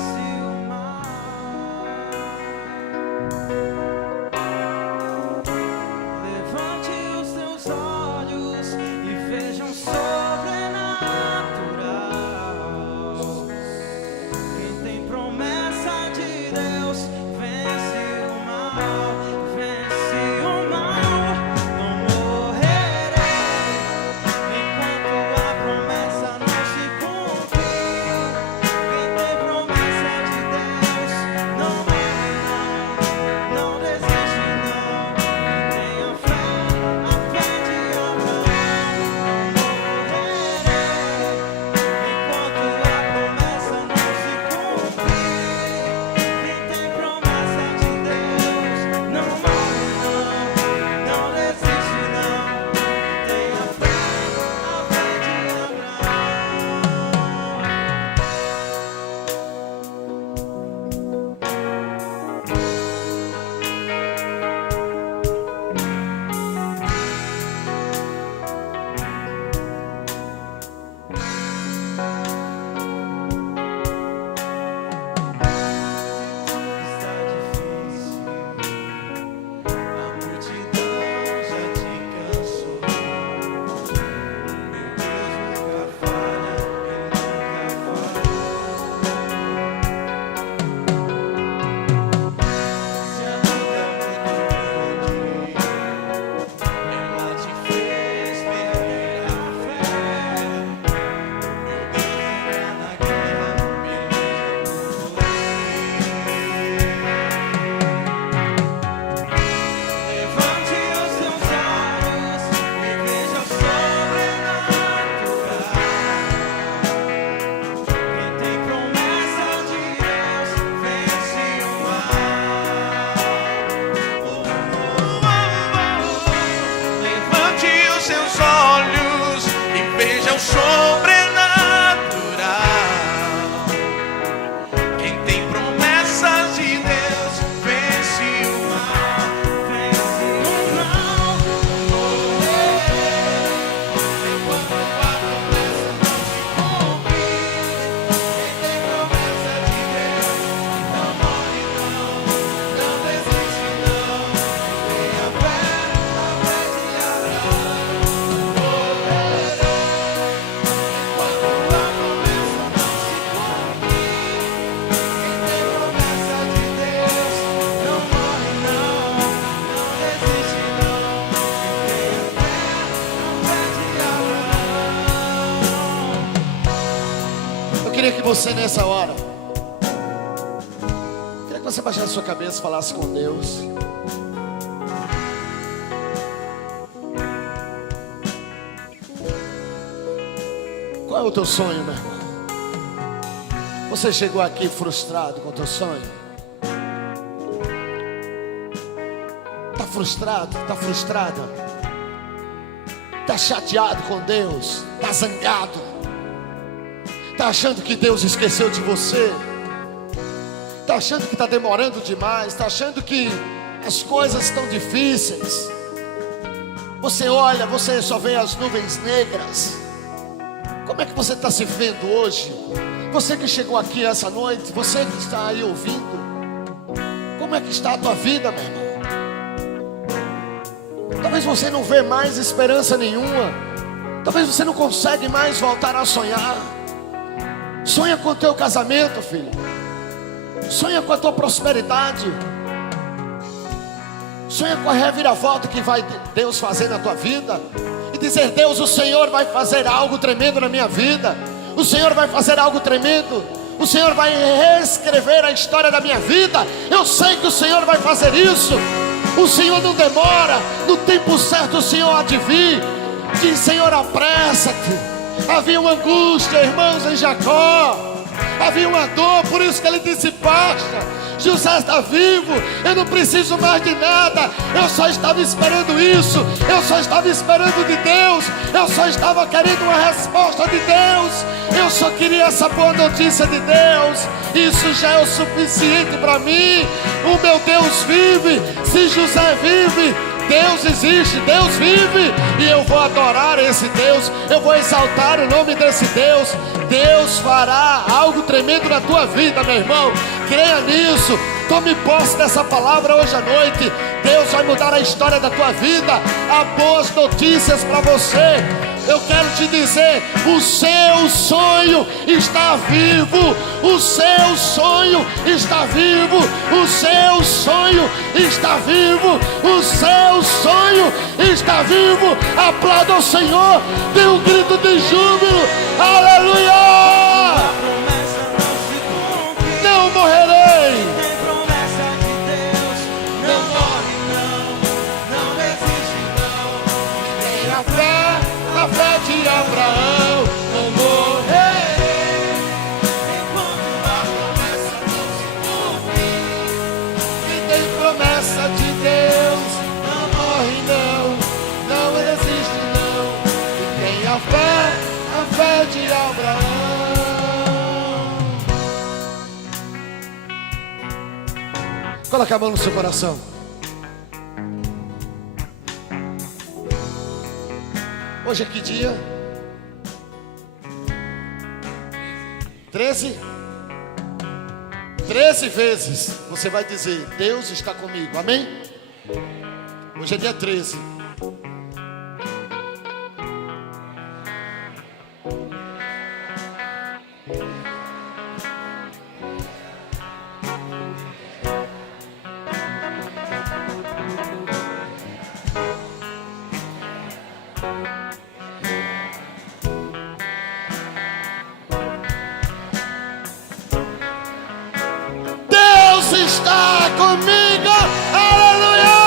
você nessa hora. Queria que você baixasse a sua cabeça e falasse com Deus. Qual é o teu sonho, meu irmão? Você chegou aqui frustrado com o teu sonho? Está frustrado? Está frustrada? Está chateado com Deus? Está zangado? Está achando que Deus esqueceu de você? Está achando que está demorando demais? Está achando que as coisas estão difíceis? Você olha, você só vê as nuvens negras. Como é que você está se vendo hoje? Você que chegou aqui essa noite, você que está aí ouvindo, como é que está a tua vida, meu irmão? Talvez você não vê mais esperança nenhuma. Talvez você não consegue mais voltar a sonhar. Sonha com o teu casamento, filho. Sonha com a tua prosperidade. Sonha com a reviravolta que vai Deus fazer na tua vida. E dizer: Deus, o Senhor vai fazer algo tremendo na minha vida. O Senhor vai fazer algo tremendo. O Senhor vai reescrever a história da minha vida. Eu sei que o Senhor vai fazer isso. O Senhor não demora. No tempo certo o Senhor há de vir. Diz: Senhor, apressa-te. Havia uma angústia, irmãos, em Jacó. Havia uma dor, por isso que ele disse: basta, José está vivo, eu não preciso mais de nada. Eu só estava esperando isso. Eu só estava esperando de Deus. Eu só estava querendo uma resposta de Deus. Eu só queria essa boa notícia de Deus. Isso já é o suficiente para mim. O meu Deus vive. Se José vive, Deus existe, Deus vive. E eu vou adorar esse Deus. Eu vou exaltar o nome desse Deus. Deus fará algo tremendo na tua vida, meu irmão. Creia nisso. Tome posse dessa palavra hoje à noite. Deus vai mudar a história da tua vida. Há boas notícias para você. Eu quero te dizer: o seu sonho está vivo. O seu sonho está vivo. O seu sonho está vivo. O seu sonho está vivo. Aplauda o Senhor. Dê um grito de júbilo. Aleluia! Não morrerei. Tem promessa de Deus, não morre não desiste não. Tem a fé de Abraão. Não morrerei Enquanto a promessa não se cumprir. e tem promessa de Deus. Não morre não existe não. E tem a fé de Abraão. Coloca a mão no seu coração. Hoje é que dia? 13? 13 vezes você vai dizer: Deus está comigo, amém? Hoje é dia 13. Deus está comigo, aleluia!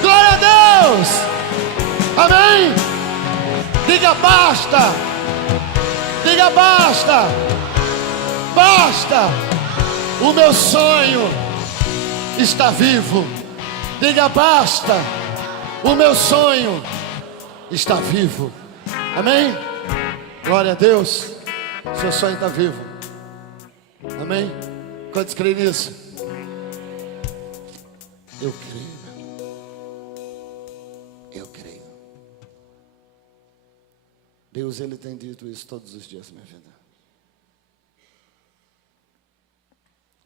Glória a Deus, amém? Diga basta, diga basta, basta, o meu sonho está vivo. Diga basta, o meu sonho está vivo, amém? Glória a Deus, seu sonho está vivo. Amém? Quantos creem nisso? Eu creio. Eu creio. Deus, Ele tem dito isso todos os dias da minha vida.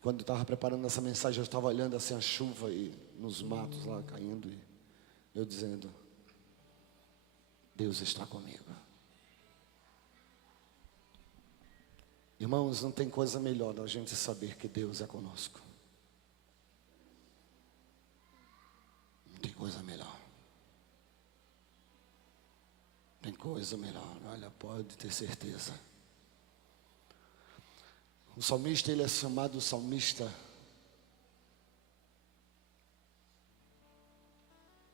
Quando eu estava preparando essa mensagem, eu estava olhando assim a chuva e nos matos lá caindo, e eu dizendo: Deus está comigo. Irmãos, não tem coisa melhor da gente saber que Deus é conosco. Não tem coisa melhor. Não tem coisa melhor, olha, pode ter certeza. O salmista, ele é chamado o salmista,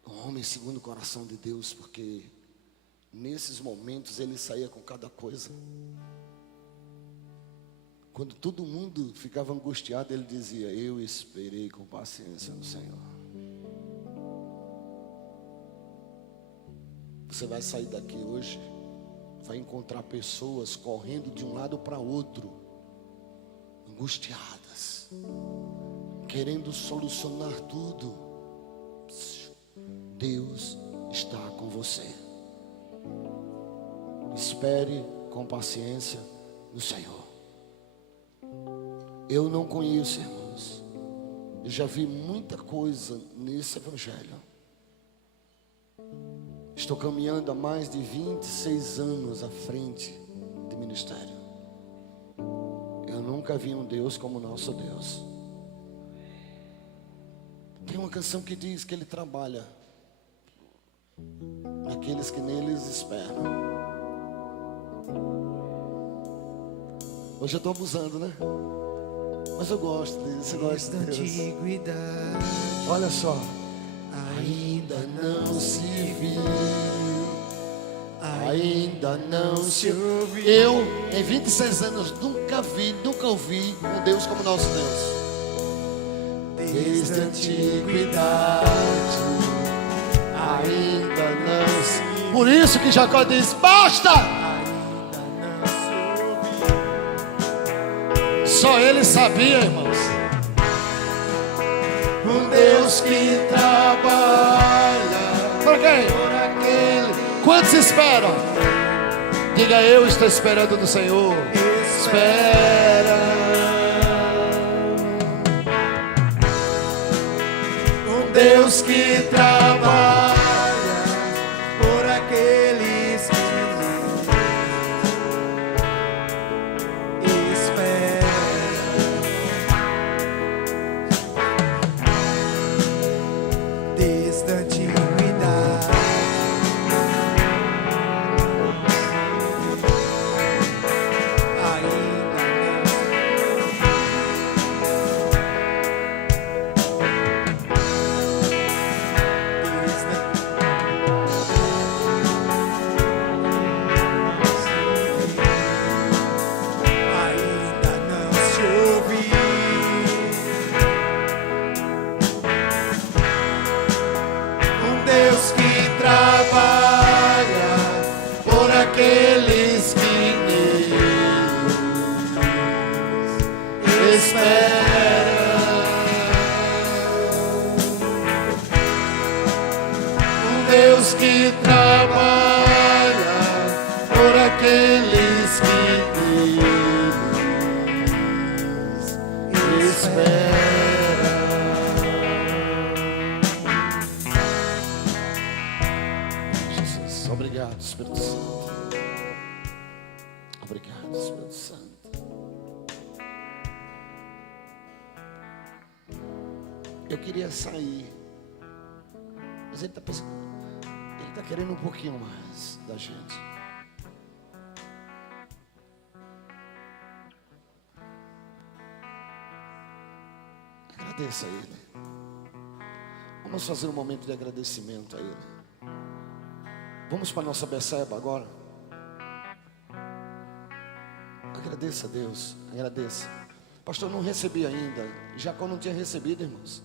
um homem segundo o coração de Deus, porque nesses momentos ele saía com cada coisa. Quando todo mundo ficava angustiado, ele dizia: eu esperei com paciência no Senhor. Você vai sair daqui hoje, vai encontrar pessoas correndo de um lado para outro, angustiadas, querendo solucionar tudo. Deus está com você. Espere com paciência no Senhor. Eu não conheço, irmãos, eu já vi muita coisa nesse evangelho. Estou caminhando há mais de 26 anos à frente de ministério. Eu nunca vi um Deus como o nosso Deus. Tem uma canção que diz que Ele trabalha naqueles que neles esperam. Hoje eu estou abusando, né? Mas eu gosto disso, eu gosto de Deus. Olha só. Ainda não se viu, ainda não se ouviu. Eu, em 26 anos, nunca ouvi um Deus como nosso Deus. Desde a antiguidade, ainda não se. Por isso que Jacó diz: basta! Só ele sabia, irmãos. Um Deus que trabalha. Para quem? Por aquele. Quantos esperam? Diga: eu estou esperando no Senhor. Espera. Um Deus que trabalha por aqueles que Deus que trabalha por aqueles que neles esperam. Jesus, obrigado, Espírito Santo. Obrigado, Espírito Santo. Eu queria sair, mas ele está pensando, ele está querendo um pouquinho mais da gente. Agradeça a Ele. Vamos fazer um momento de agradecimento a Ele. Vamos para a nossa Beceba agora. Agradeça a Deus, agradeça. Pastor, eu não recebi ainda. Jacó não tinha recebido, irmãos.